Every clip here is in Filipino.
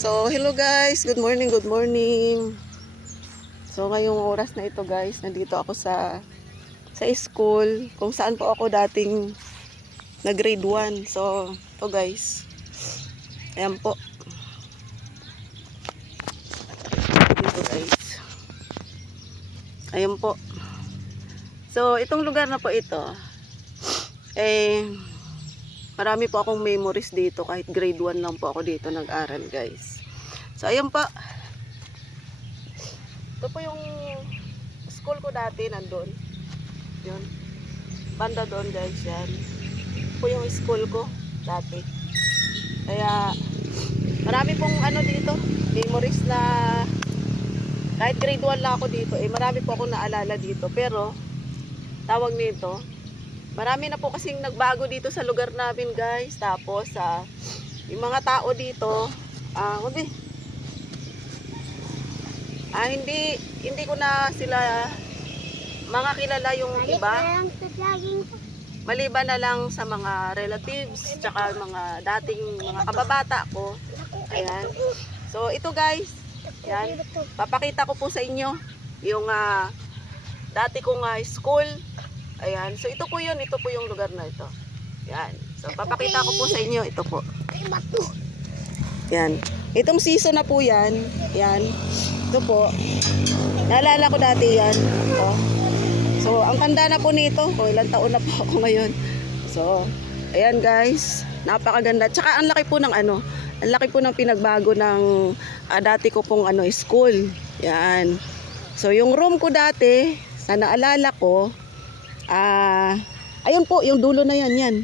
So, hello guys. Good morning, good morning. So, ngayong oras na ito guys, nandito ako sa school kung saan po ako dating na grade 1. So, ito guys. Ayan po. Dito guys. Ayan po. So, itong lugar na po ito, marami po akong memories dito kahit grade 1 lang po ako dito nag-aral guys. So ayun po. Ito po yung school ko dati nandun. Yun. Banda doon guys yan. Ito po yung school ko dati. Kaya marami pong ano dito, memories na kahit grade 1 lang ako dito, marami po akong naalala dito. Pero tawag nito, marami na po kasing nagbago dito sa lugar namin guys. Tapos yung mga tao dito, hindi ko na sila mga kilala yung iba. Maliban na lang sa mga relatives, tsaka mga dating mga kababata ko. Ayan. So ito guys, yan. Papakita ko po sa inyo yung dati kong school. Ayan. So ito po yun, ito po yung lugar na ito. Yan. So papakita ko po sa inyo, ito po. Yan. Itong season na po yan. Yan. Ito po. Naalala ko dati yan. Ito. So ang tanda na po nito. Ilang taon na po ako ngayon. So ayan guys. Napakaganda. Tsaka ang laki po ng ang laki po ng pinagbago ng dati ko pong school. Yan. So yung room ko dati, sa naalala ko, ayun po, yung dulo na yan, yan.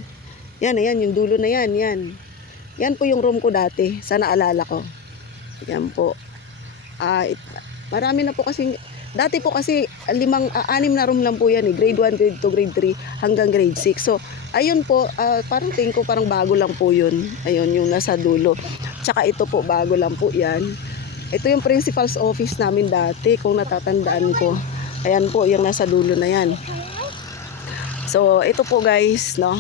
Yan, ayan, yung dulo na yan, yan. Yan po yung room ko dati, sa naalala ko. Yan po. Marami na po kasi, dati po kasi, 6 na room lang po yan, grade 1, grade 2, grade 3, hanggang grade 6. So, ayun po, parang tingin ko, parang bago lang po yun. Ayun, yung nasa dulo. Tsaka ito po, bago lang po yan. Ito yung principal's office namin dati, kung natatandaan ko. Ayan po, yung nasa dulo na yan. So, ito po guys, no.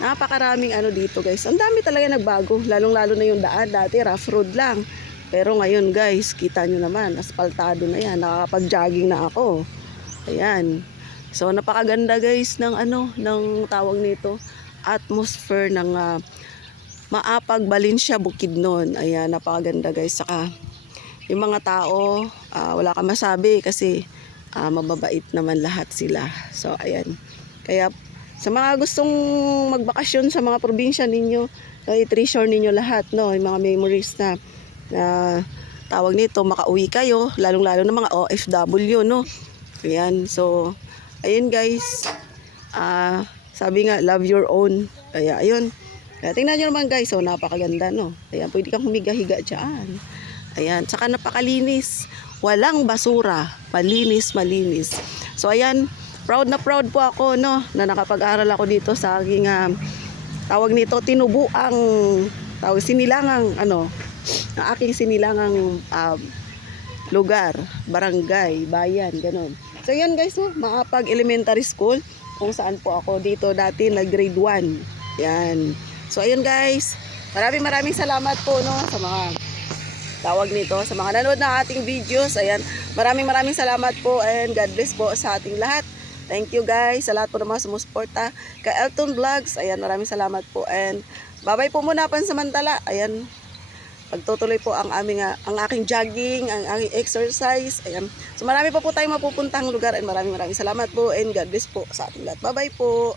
Napakaraming dito guys. Ang dami talaga nagbago, lalong-lalo na yung daan. Dati rough road lang. Pero ngayon guys, kita nyo naman, asfaltado na yan. Nakakapag-jogging na ako. Ayan. So, napakaganda guys ng ng tawag nito, atmosphere ng Maapag, Valencia, Bukidnon. Ayan, napakaganda guys. Saka, yung mga tao, wala ka masabi kasi mababait naman lahat sila. So ayan. Kaya sa mga gustong magbakasyon sa mga probinsya ninyo, i-treasure ninyo lahat, no, yung mga memories na tawag nito, makauwi kayo, lalong-lalo na mga OFW, no. Ayan. So ayun guys. Sabi nga, love your own. Kaya ayun. Kaya tingnan nyo naman guys, so napakaganda, no. Ayan, pwede kang humiga-higa dyan. Ayan, tsaka napakalinis. Walang basura. Malinis, malinis. So ayan, proud na proud po ako, no, na nakapag-aral ako dito sa aking tawag nito, tinubuang sinilangang ang aking sinilangang lugar, barangay, bayan, ganun. So yan guys, Maapag Elementary School, kung saan po ako dito dati na grade 1. Yan. So ayun guys, maraming salamat po, no, sa mga tawag nito, sa mga nanood na ating videos. Ayan, maraming salamat po, and God bless po sa ating lahat. Thank you guys sa lahat po ng mga sumusuporta kay Elton Vlogs. Ayan, maraming salamat po, and bye-bye po muna pansamantala. Ayan, pagtutuloy po ang aking jogging, ang aking exercise. Ayan, so marami pa po tayong mapupuntang lugar, and maraming salamat po, and God bless po sa ating lahat. Bye-bye po.